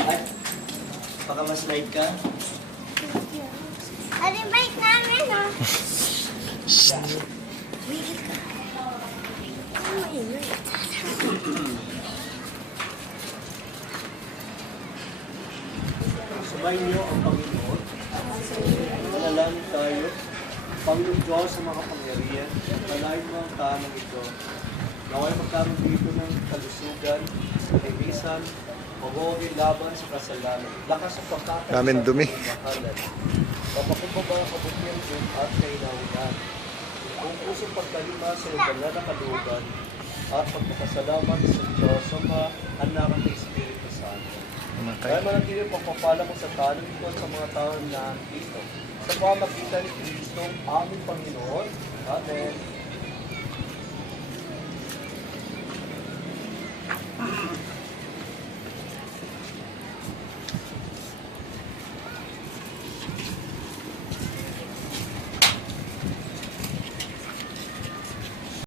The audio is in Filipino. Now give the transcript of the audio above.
Ay, baka ma-slide ka? Ano yung bike namin, no? Subayin niyo ang Panginoon. Manalangin tayo. Panginoon Diyos sa mga kapangyarihan, palain mo ang tanong ito. Naway magkaroon dito ng kalusugan, kalinisan, pag-uwi laban sa kasalanan. Lakas ang pagkakasal Namin dumi. mahalan. Papakumbaba ang kabutihan din at kainawinan. Kung pusong pagkalima sa iyong banal na kalooban at pagpapasalamat sa Diyos sa mga anak ng Espiritu Santo. Kaya manatili pagpapala mo sa tanong ito at sa mga tao na dito. Sa pamagitan ni Kristo, aming Panginoon. Amen.